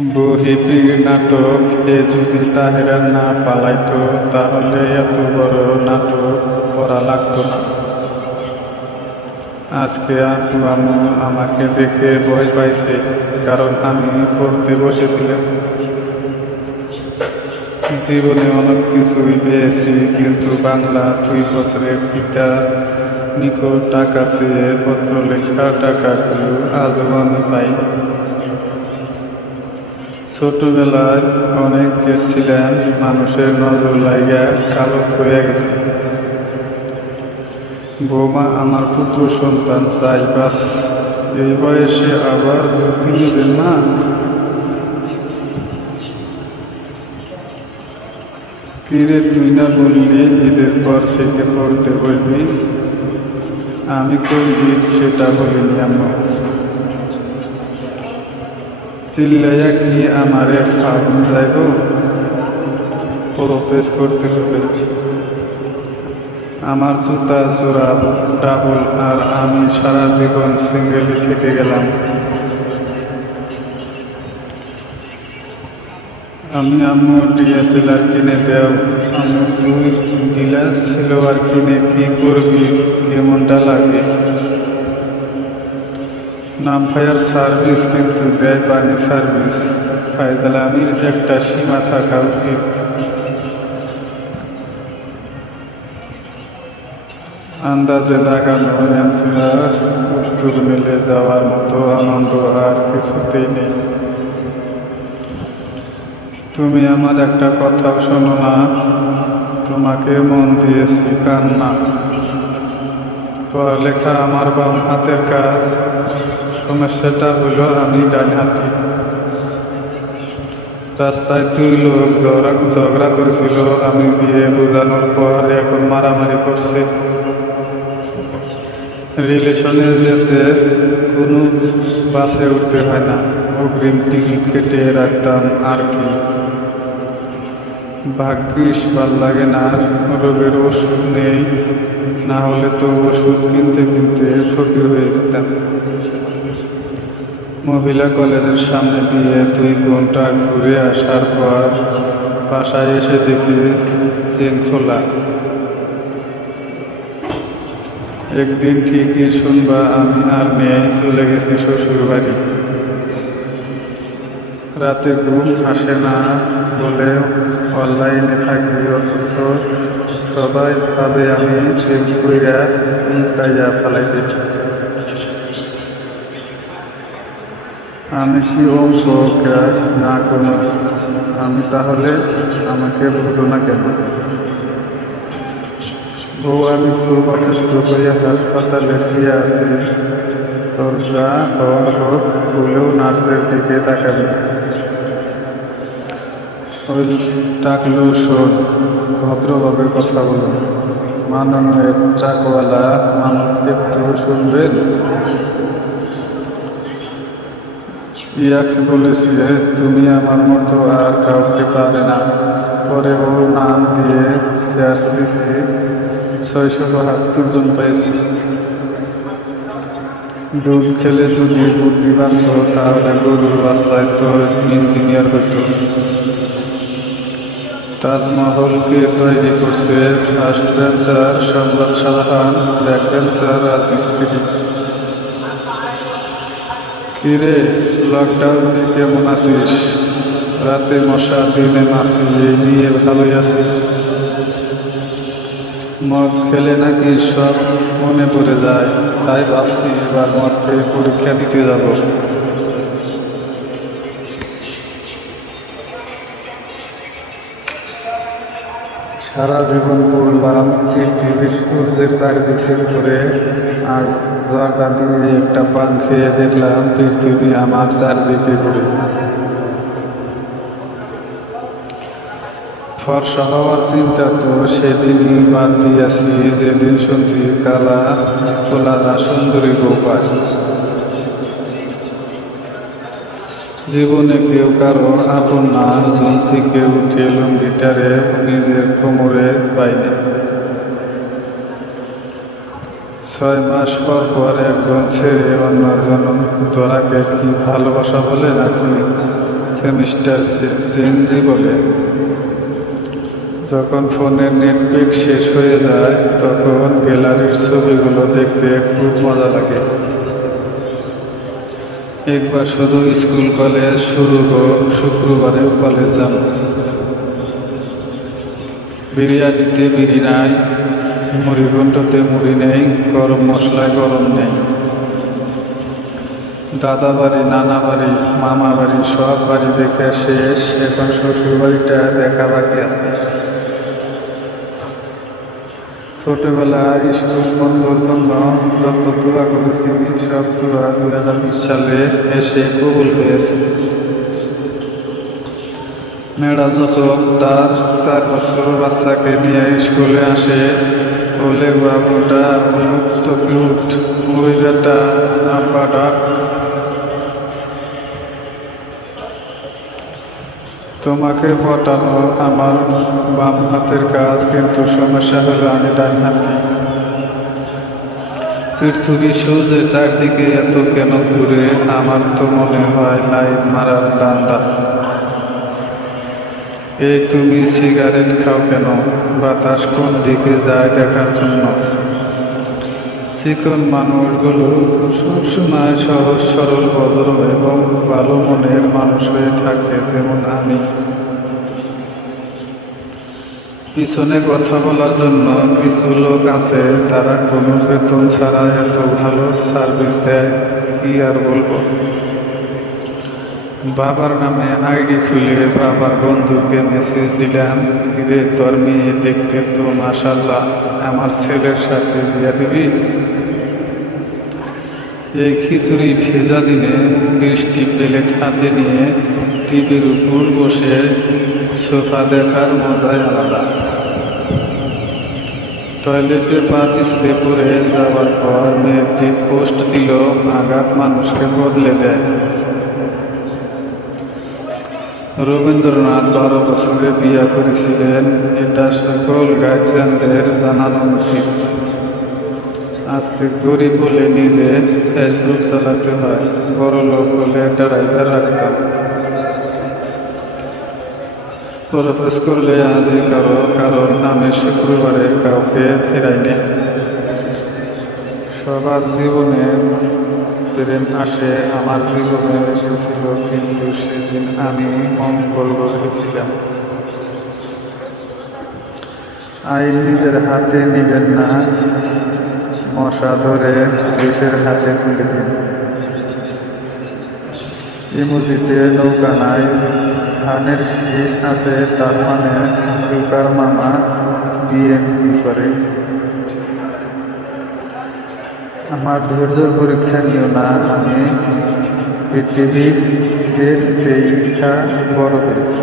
বহিবীর নাটক এ যদি তাহেরা না পালাইতো তাহলে এত বড় নাটক করা লাগতো না। আজকে আব্বু আম্মু আমাকে দেখে ভয় পাইছে, কারণ আমি পড়তে বসেছিলাম। জীবনে অনেক কিছুই পেয়েছি, কিন্তু বাংলা দুইপত্রের পিতার নিকট টাকা চেয়ে পত্র লেখার টাকাগুলো আজও আমি পাইনি। ছোটবেলায় অনেক গেছিলেন, মানুষের নজর লাইগা কালো হয়ে গেছে। বৌমা আমার পুত্র সন্তান চাই, বাস এই বয়সে আবার ঝুঁকি নেবেন না। কিরে তুই না বললি ঈদের পর থেকে পড়তে বসবি? আমি কোন ঈদ সেটা বলিনি আম্মু। চিল্লাইয়া কি আমারে ফাগুন যাইব? প্রপোজ করতে হবে। আমার জুতা জোড়া ডাবল, আর আমি সারা জীবন সিঙ্গেলই থেকে গেলাম। আমি আম্মু ডিএসএলআর কিনে দেও। আম্মু তুই ডিলার সিলোয়ার কিনে কি করবি? কেমনটা লাগে? নাম ফায়ার সার্ভিস, কিন্তু দেয় পানি সার্ভিস। ফায়জালামির একটা সীমা থাকা উচিত। আন্দাজে লাগানো অ্যান্সার উত্তর মিলে যাওয়ার মতো আনন্দ আর কিছুতেই নেই। তুমি আমার একটা কথাও শোনো না। তোমাকে মন দিয়েছি, কান্না। পড়ালেখা আমার বাম হাতের কাজ, সমস্যাটা হলো আমি ডান হাতি। রাস্তায় দুই লোক ঝগড়া করেছিল, আমি গিয়ে বোঝানোর পর এখন মারামারি করছে। রিলেশনে যেতে কোনো বাসে উঠতে হয় না, অগ্রিম টিকিট কেটে রাখতাম আর কি। ভাগ্যিস ভাল লাগে না, রোগের ওষুধ নেই, না হলে তো ওষুধ কিনতে কিনতে ফকির হয়ে যেতাম। মহিলা কলেজের সামনে দিয়ে 2 ঘন্টা ঘুরে আসার পর বাসায় এসে দেখি চেন খোলা। একদিন ঠিকই শুনবা আমি আর মেয়ে চলে গেছি শ্বশুর বাড়ি। রাতে ঘুম আসে না বলে অনলাইনে থাকি, অথচ সবাই ভাবে আমি প্রেম কইরা মুখটাইয়া ফালাইতেছি। আমি কি অঙ্ক ক্রাশ না কোনো? আমি তাহলে আমাকে বুঝো না কেন? বউ আমি খুব অসুস্থ হইয়া হাসপাতালে শুয়ে আছি। তোর যা হওয়ার হোক, বলেও নার্সের দিকে তাকাবি না। ওই ডাকলো, শোন, ভদ্রভাবে কথা বলুন। মাননীয় ট্রাকওয়ালা মানব, একটু শুনবেন? ইয়াক্স বলেছে তুমি আমার মতো আর কাউকে পাবে না। পরে ওর নাম দিয়ে শেয়ার্স দিছি, 672 জন পেয়েছি। দুধ খেলে যদি বুদ্ধি বাড়ত, তাহলে গরুর বাচ্চায় তো ইঞ্জিনিয়ার হইত। তাজমহলকে তৈরি করছে ফার্স্ট বেঞ্চার সম্রাট শাহজাহান, ব্যাক বেঞ্চার রাজমিস্ত্রি। কিরে, লকডাউনে কেমন আছিস? রাতে মশা দিনে মাছি, এই নিয়ে ভালোই আছি। মদ খেলে নাকি সব মনে পড়ে যায়, তাই ভাবছি এবার মদ খেয়ে পরীক্ষা দিতে যাব। সারা জীবন পড়লাম পৃথিবীর সূর্যের চারিদিকে ঘুরে, আজ জর্দা দিয়ে একটা পান খেয়ে দেখলাম পৃথিবী আমার চারিদিকে ঘুরে। ফর্সা হওয়ার চিন্তা তো সেদিনই বাদ দিয়েছি, যেদিন শুনছি কালা কোলারা সুন্দরী বউ পায়। জীবনে কেউ কারো আপন না, ঘুম থেকে উঠে লুঙ্গিটারে নিজের কোমরে পাইনি। 6 মাস পর পর একজন ছেড়ে অন্যজন ধরাকে কি ভালোবাসা বলে নাকি? সেমিস্টার চেঞ্জই বলে। যখন ফোনের নেটপ্যাক শেষ হয়ে যায় তখন গ্যালারির ছবিগুলো দেখতে খুব মজা লাগে। একবার শুধু স্কুল কলেজ শুরু হোক, শুক্রবারেও কলেজ যান। বিরিয়ানিতে বিরি নাই, মুড়িঘণ্টতে মুড়ি নেই, গরম মশলায় গরম নেই। দাদা বাড়ি, নানা বাড়ি, মামা বাড়ি সব বাড়ি দেখে শেষ, এখন শ্বশুর বাড়িটা দেখা বাকি আছে। ছোটবেলায় স্কুল বন্ধুর জন্য যত দোয়া করেছি সব দোয়া 2020 সালে এসে কবুল হয়েছে। মেয়েরা যত তার 4 বছর বাচ্চাকে নিয়ে স্কুলে আসে, বলে বাবুটা মুক্ত কিউট, ওই বেটা আব্বা ডাক। তোমাকে পটানো আমার বাম হাতের কাজ, কিন্তু সমস্যা হলো আমি ডান হাতি। পৃথিবী সূর্যের চারদিকে এত কেন ঘুরে, আমার তো মনে হয় লাইন মারার দান্দা। এই তুমি সিগারেট খাও কেন, বাতাস কোন দিকে যায় দেখার জন্য। চিকন মানুষগুলো সবসময় সহজ সরল ভদ্র এবং ভালো মনের মানুষ হয়ে থাকে, যেমন আমি। পিছনে কথা বলার জন্য কিছু লোক আছে, তারা কোনো বেতন ছাড়া এত ভালো সার্ভিস দেয়, কি আর বলবো। বাবার নামে আইডি খুলে বাবার বন্ধুকে মেসেজ দিলাম, কিরে তোর মেয়ে দেখতে তো মাশাআল্লাহ, আমার ছেলের সাথে বিয়ে দিবি। এই খিচুড়ি ভেজা দিনে বৃষ্টি প্লেট হাতে নিয়ে টিভির উপর বসে সোফা দেখার মজাই আলাদা। টয়লেটে পা পিছলে পড়ে যাওয়ার পর মেয়েটি পোস্ট দিল, আঘাত মানুষকে বদলে দেয়। রবীন্দ্রনাথ 12 বছরে বিয়ে করেছিলেন, এটা সকল গার্জিয়ানদের জানানো উচিত। আজকে গরিব বলে নিজে ফেসবুক চালাতে হয়, বড় লোক হলে ড্রাইভার রাখতাম। প্রপোজ করলে আজই কারো, কারণ আমি শুক্রবারে কাউকে ফেরাইনি। সবার জীবনে প্রেম আসে, আমার জীবনে এসেছিল, কিন্তু সেদিন আমি মঙ্গল গ্রহে। আইন নিজের হাতে নিবেন না, মশা ধরে পুলিশের হাতে তুলে দিন। ইমোজিতে নৌকা নাই, ধানের শীষ আছে, তার মানে জুকার মামা বিএনপি করে। আমার ধৈর্যের পরীক্ষা নিও না, আমি পৃথিবীর দেখা বড় হয়েছি।